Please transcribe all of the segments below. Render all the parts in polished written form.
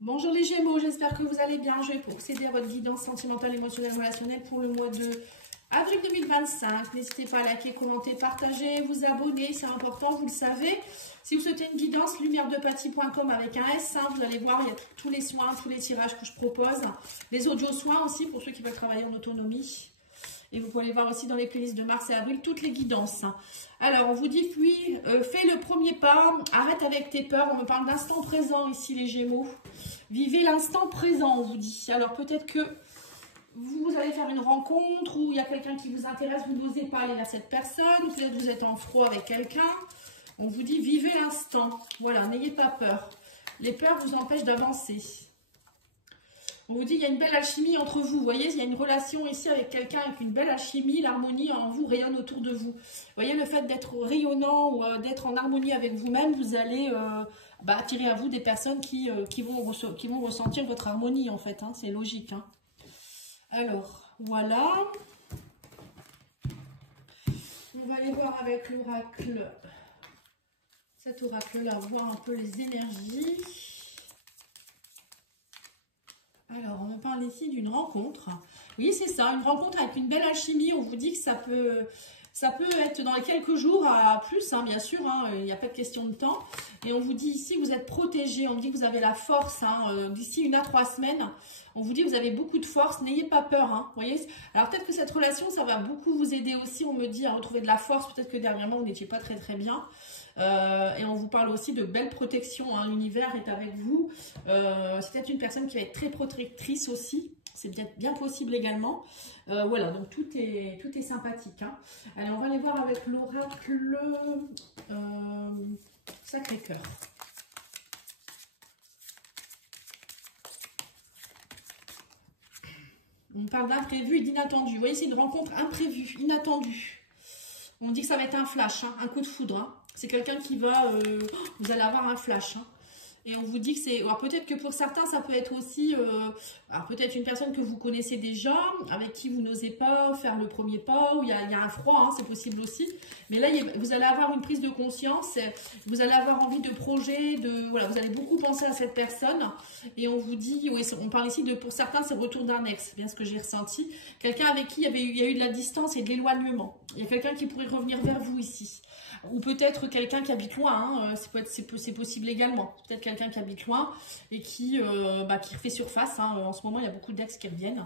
Bonjour les Gémeaux, j'espère que vous allez bien. Je vais procéder à votre guidance sentimentale, émotionnelle, relationnelle pour le mois de avril 2025. N'hésitez pas à liker, commenter, partager, vous abonner, c'est important, vous le savez. Si vous souhaitez une guidance, lumièredepathie.com avec un S, vous allez voir, il y a tous les soins, tous les tirages que je propose. Les audio soins aussi pour ceux qui veulent travailler en autonomie. Et vous pouvez aller voir aussi dans les playlists de mars et avril toutes les guidances. Alors, on vous dit, oui, fais le premier pas, arrête avec tes peurs. On me parle d'instant présent ici, les Gémeaux. Vivez l'instant présent, on vous dit. Alors, peut-être que vous allez faire une rencontre ou il y a quelqu'un qui vous intéresse, vous n'osez pas aller vers cette personne. Peut-être que vous êtes en froid avec quelqu'un. On vous dit, vivez l'instant. Voilà, n'ayez pas peur. Les peurs vous empêchent d'avancer. On vous dit qu'il y a une belle alchimie entre vous. Vous voyez, il y a une relation ici avec quelqu'un avec une belle alchimie. L'harmonie en vous rayonne autour de vous. Vous voyez, le fait d'être rayonnant ou d'être en harmonie avec vous-même, vous allez attirer à vous des personnes qui vont ressentir votre harmonie, en fait. C'est logique. Alors, voilà. On va aller voir avec l'oracle. Cet oracle-là, voir un peu les énergies. Alors, on me parle ici d'une rencontre. Oui, c'est ça, une rencontre avec une belle alchimie. On vous dit que ça peut être dans les quelques jours à plus, bien sûr. Il n'y a pas de question de temps. Et on vous dit ici que vous êtes protégé. On vous dit que vous avez la force. D'ici 1 à 3 semaines, on vous dit que vous avez beaucoup de force. N'ayez pas peur. Vous voyez. Alors, peut-être que cette relation, ça va beaucoup vous aider aussi. On me dit à retrouver de la force. Peut-être que dernièrement, vous n'étiez pas très, très bien. Et on vous parle aussi de belles protections. L'univers est avec vous. C'est peut-être une personne qui va être très protectrice aussi. C'est peut-être bien possible également. Voilà, donc tout est sympathique. Allez, on va aller voir avec l'oracle Sacré-Cœur. On parle d'imprévu et d'inattendu. Vous voyez, c'est une rencontre imprévue, inattendue. On dit que ça va être un flash, un coup de foudre. C'est quelqu'un qui va... vous allez avoir un flash. Et on vous dit que c'est... Alors peut-être que pour certains, ça peut être aussi... alors peut-être une personne que vous connaissez déjà, avec qui vous n'osez pas faire le premier pas, où il y a un froid, c'est possible aussi. Mais là, vous allez avoir une prise de conscience, vous allez avoir envie de projet, voilà, vous allez beaucoup penser à cette personne. Et on vous dit... Oui, on parle ici de... Pour certains, c'est le retour d'un ex, c'est bien ce que j'ai ressenti. Quelqu'un avec qui il y a eu de la distance et de l'éloignement. Il y a quelqu'un qui pourrait revenir vers vous ici. Ou peut-être quelqu'un qui habite loin, c'est possible également. Peut-être quelqu'un qui habite loin et qui refait surface. En ce moment, il y a beaucoup d'ex qui reviennent.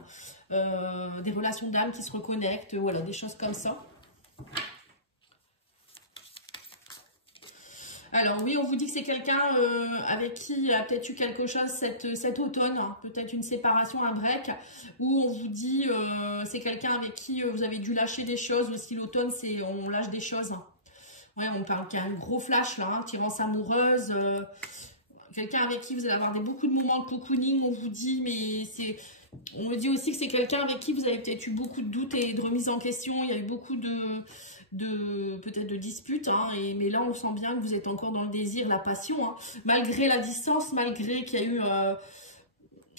Des relations d'âme qui se reconnectent, voilà, des choses comme ça. Alors oui, on vous dit que c'est quelqu'un avec qui il y a peut-être eu quelque chose cet automne, peut-être une séparation, un break, où on vous dit c'est quelqu'un avec qui vous avez dû lâcher des choses. Aussi l'automne, on lâche des choses. Ouais, on parle qu'il y a un gros flash là, attirance amoureuse, quelqu'un avec qui vous allez avoir beaucoup de moments de cocooning, on vous dit, mais on me dit aussi que c'est quelqu'un avec qui vous avez peut-être eu beaucoup de doutes et de remises en question, il y a eu beaucoup peut-être de disputes, mais là on sent bien que vous êtes encore dans le désir, la passion, malgré la distance, malgré qu'il y a eu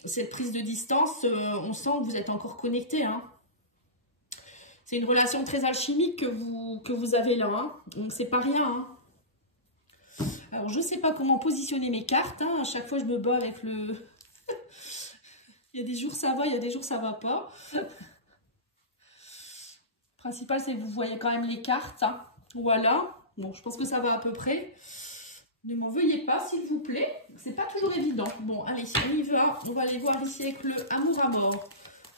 cette prise de distance, on sent que vous êtes encore connectés, C'est une relation très alchimique que vous avez là, donc c'est pas rien. Alors je sais pas comment positionner mes cartes, à chaque fois je me bats avec le... Il y a des jours ça va, il y a des jours ça va pas. Le principal c'est que vous voyez quand même les cartes, voilà. Bon, je pense que ça va à peu près. Ne m'en veuillez pas s'il vous plaît, c'est pas toujours évident. Bon, allez, on y va, on va aller voir ici avec le amour à mort.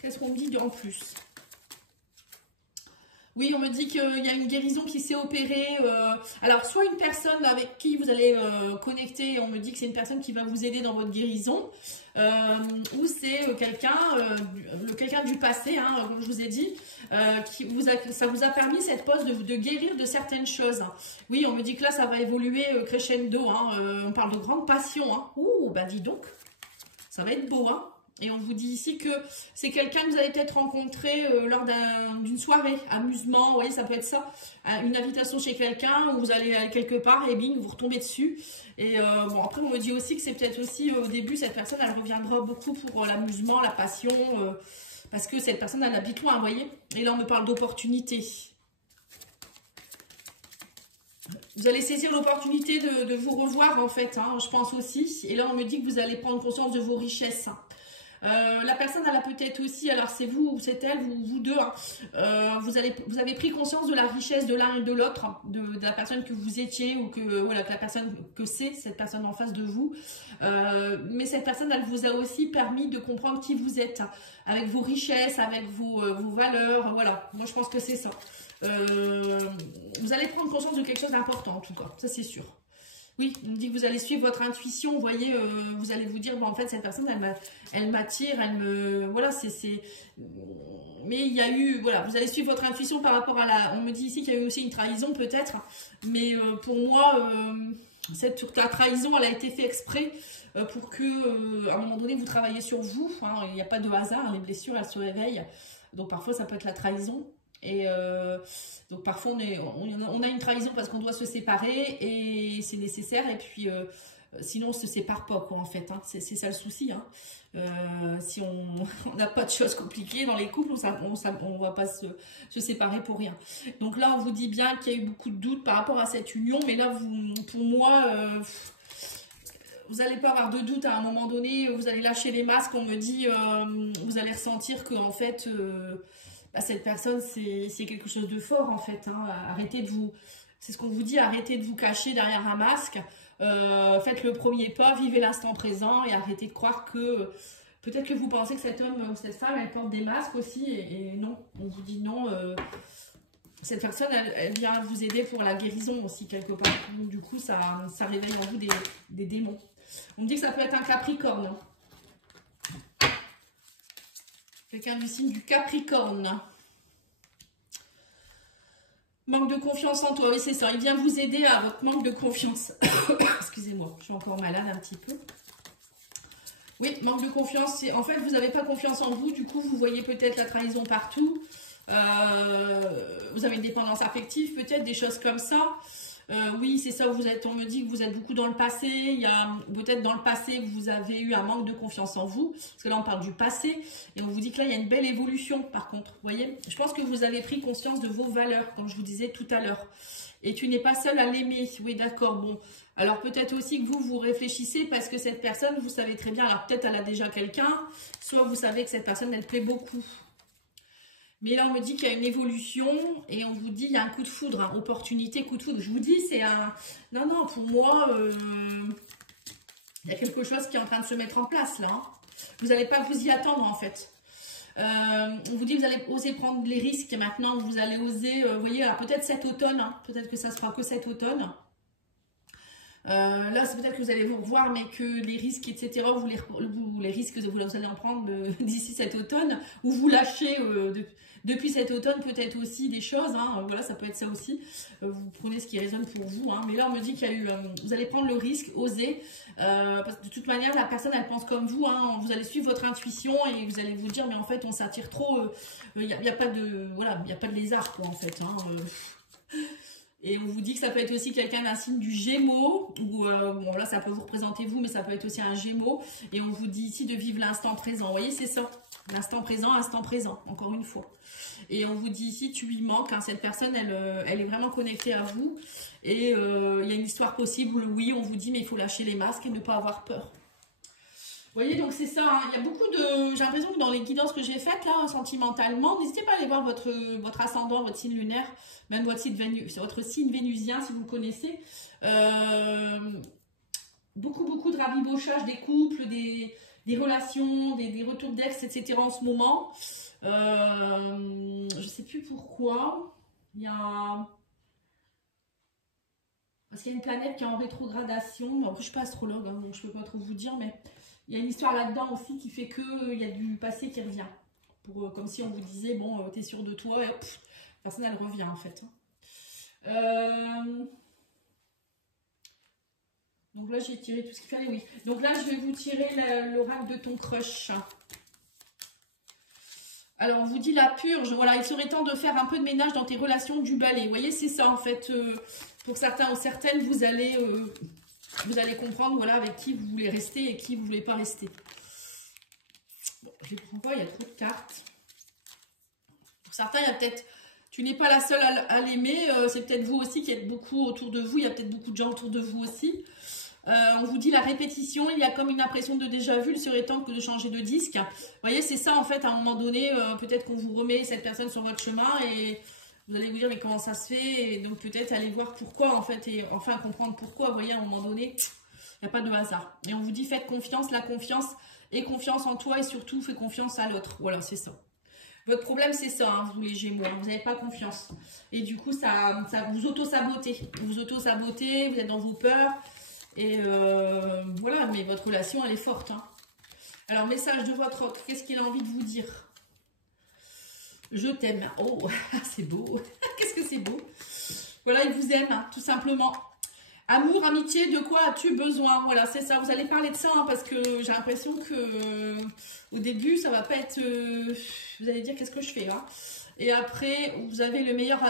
Qu'est-ce qu'on me dit en plus ? Oui, on me dit qu'il y a une guérison qui s'est opérée. Alors, soit une personne avec qui vous allez connecter, on me dit que c'est une personne qui va vous aider dans votre guérison, ou c'est quelqu'un du passé, comme je vous ai dit, ça vous a permis cette pause de guérir de certaines choses. Oui, on me dit que là, ça va évoluer crescendo. On parle de grande passion. Ouh, bah dis donc, ça va être beau, Et on vous dit ici que c'est quelqu'un que vous allez peut-être rencontrer lors d'une soirée, amusement, vous voyez, ça peut être ça. Une invitation chez quelqu'un où vous allez aller quelque part et bing, vous retombez dessus. Et bon, après, on me dit aussi que c'est peut-être aussi au début, cette personne, elle reviendra beaucoup pour l'amusement, la passion, parce que cette personne, elle habite loin, vous voyez. Et là, on me parle d'opportunité. Vous allez saisir l'opportunité de vous revoir en fait, hein, je pense aussi. Et là, on me dit que vous allez prendre conscience de vos richesses. La personne, elle a peut-être aussi, alors c'est vous ou c'est elle, vous deux, hein, vous avez pris conscience de la richesse de l'un et de l'autre, de la personne que vous étiez ou que, voilà, que la personne que c'est, cette personne en face de vous. Mais cette personne, elle vous a aussi permis de comprendre qui vous êtes, avec vos richesses, avec vos valeurs, voilà. Moi, je pense que c'est ça. Vous allez prendre conscience de quelque chose d'important, en tout cas, ça c'est sûr. Oui, on me dit que vous allez suivre votre intuition, vous voyez, vous allez vous dire, bon, en fait, cette personne, elle m'attire, elle me... Voilà, mais il y a eu, voilà, vous allez suivre votre intuition par rapport à la... On me dit ici qu'il y a eu aussi une trahison, peut-être, mais pour moi, la trahison, elle a été faite exprès pour que, à un moment donné, vous travaillez sur vous, hein, il n'y a pas de hasard, les blessures, elles se réveillent, donc parfois, ça peut être la trahison. Et donc parfois on a une trahison parce qu'on doit se séparer et c'est nécessaire, et puis sinon on se sépare pas, quoi, en fait, hein. C'est ça le souci, hein. Si on n'a pas de choses compliquées dans les couples, on va pas se séparer pour rien. Donc là on vous dit bien qu'il y a eu beaucoup de doutes par rapport à cette union, mais là pour moi vous n'allez pas avoir de doute à un moment donné, vous allez lâcher les masques, on me dit, vous allez ressentir que en fait cette personne, c'est quelque chose de fort, en fait, hein. Arrêtez de vous... C'est ce qu'on vous dit, arrêtez de vous cacher derrière un masque. Faites le premier pas, vivez l'instant présent et arrêtez de croire que... Peut-être que vous pensez que cet homme ou cette femme, elle porte des masques aussi, et non. On vous dit non. Cette personne, elle vient vous aider pour la guérison aussi, quelque part. Donc, du coup, ça réveille en vous des démons. On me dit que ça peut être un Capricorne. Quelqu'un du signe du Capricorne. Manque de confiance en toi. Oui, c'est ça. Il vient vous aider à votre manque de confiance. Excusez-moi, je suis encore malade un petit peu. Oui, manque de confiance. En fait, vous n'avez pas confiance en vous. Du coup, vous voyez peut-être la trahison partout. Vous avez une dépendance affective, peut-être, des choses comme ça. Oui, c'est ça, on me dit que vous êtes beaucoup dans le passé. Il y a peut-être dans le passé, vous avez eu un manque de confiance en vous. Parce que là, on parle du passé. Et on vous dit que là, il y a une belle évolution, par contre. Vous voyez, je pense que vous avez pris conscience de vos valeurs, comme je vous disais tout à l'heure. Et tu n'es pas seul à l'aimer. Oui, d'accord, bon. Alors, peut-être aussi que vous réfléchissez parce que cette personne, vous savez très bien, alors peut-être elle a déjà quelqu'un, soit vous savez que cette personne, elle plaît beaucoup. Mais là, on me dit qu'il y a une évolution et on vous dit qu'il y a un coup de foudre, hein, opportunité, coup de foudre. Je vous dis, c'est un... Non, non, pour moi, il y a quelque chose qui est en train de se mettre en place, là. Hein. Vous n'allez pas vous y attendre, en fait. On vous dit que vous allez oser prendre les risques maintenant. Vous allez oser, vous voyez, peut-être cet automne. Hein, peut-être que ça ne sera que cet automne. Là, c'est peut-être que vous allez vous revoir, mais que les risques, etc., les risques, vous allez en prendre d'ici cet automne, ou vous lâchez depuis cet automne peut-être aussi des choses, hein, voilà, ça peut être ça aussi, vous prenez ce qui résonne pour vous, hein, mais là on me dit qu'il y a eu, vous allez prendre le risque, oser, parce que de toute manière la personne elle pense comme vous, hein, vous allez suivre votre intuition et vous allez vous dire mais en fait on s'attire trop, il n'y a pas de, voilà, il n'y a pas de lézard quoi en fait, hein, et on vous dit que ça peut être aussi quelqu'un d'un signe du Gémeaux, ou bon là ça peut vous représenter vous, mais ça peut être aussi un Gémeaux, et on vous dit ici de vivre l'instant présent, vous voyez c'est ça, l'instant présent, encore une fois. Et on vous dit ici tu lui manques, hein, cette personne elle est vraiment connectée à vous, et il y a une histoire possible, oui on vous dit mais il faut lâcher les masques et ne pas avoir peur. Vous voyez, donc c'est ça, hein. Il y a beaucoup de... J'ai l'impression que dans les guidances que j'ai faites, là, sentimentalement, n'hésitez pas à aller voir votre ascendant, votre signe lunaire, même votre signe vénusien, si vous le connaissez. Beaucoup de rabibochage des couples, des relations, des retours d'ex, etc. en ce moment. Je ne sais plus pourquoi. Il y a... Parce qu'il y a une planète qui est en rétrogradation. Après, je ne suis pas astrologue, hein, donc je ne peux pas trop vous dire, mais... Il y a une histoire là-dedans aussi qui fait qu'il y a du passé qui revient. Comme si on vous disait, bon, t'es sûr de toi, et hop, personne, elle revient en fait. Donc là, j'ai tiré tout ce qu'il fallait, oui. Donc là, je vais vous tirer l'oracle de ton crush. Alors, on vous dit la purge. Voilà, il serait temps de faire un peu de ménage dans tes relations du balai. Vous voyez, c'est ça en fait. Pour certains ou certaines, vous allez comprendre voilà, avec qui vous voulez rester et qui vous ne voulez pas rester. Bon, je les prends pas, il y a trop de cartes. Pour certains, il y a peut-être Tu n'es pas la seule à l'aimer, c'est peut-être vous aussi qui êtes beaucoup autour de vous, il y a peut-être beaucoup de gens autour de vous aussi. On vous dit la répétition, il y a comme une impression de déjà vu, il serait temps que de changer de disque. Vous voyez, c'est ça en fait, à un moment donné, peut-être qu'on vous remet cette personne sur votre chemin et vous allez vous dire mais comment ça se fait, et donc peut-être aller voir pourquoi en fait, et enfin comprendre pourquoi, vous voyez, à un moment donné, il n'y a pas de hasard. Et on vous dit faites confiance, la confiance, et confiance en toi et surtout fais confiance à l'autre, voilà, c'est ça. Votre problème, c'est ça, hein, vous les Gémeaux, hein, vous n'avez pas confiance. Et du coup, ça vous auto-sabotez. Vous auto-sabotez, vous êtes dans vos peurs. Et voilà, mais votre relation, elle est forte. Hein. Alors, message de votre autre, qu'est-ce qu'il a envie de vous dire? Je t'aime. Oh, c'est beau. Qu'est-ce que c'est beau. Voilà, il vous aime, hein, tout simplement. Amour, amitié, de quoi as-tu besoin? Voilà, c'est ça. Vous allez parler de ça, hein, parce que j'ai l'impression que au début, ça va pas être... vous allez dire, qu'est-ce que je fais là? Et après, vous avez le meilleur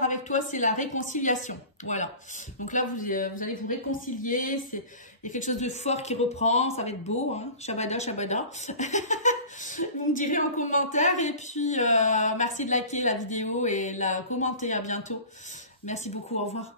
avec toi, c'est la réconciliation. Voilà. Donc là, vous allez vous réconcilier. Il y a quelque chose de fort qui reprend. Ça va être beau. Hein, Shabada, Shabada. Vous me direz en commentaire. Et puis, merci de liker la vidéo et la commenter. À bientôt. Merci beaucoup. Au revoir.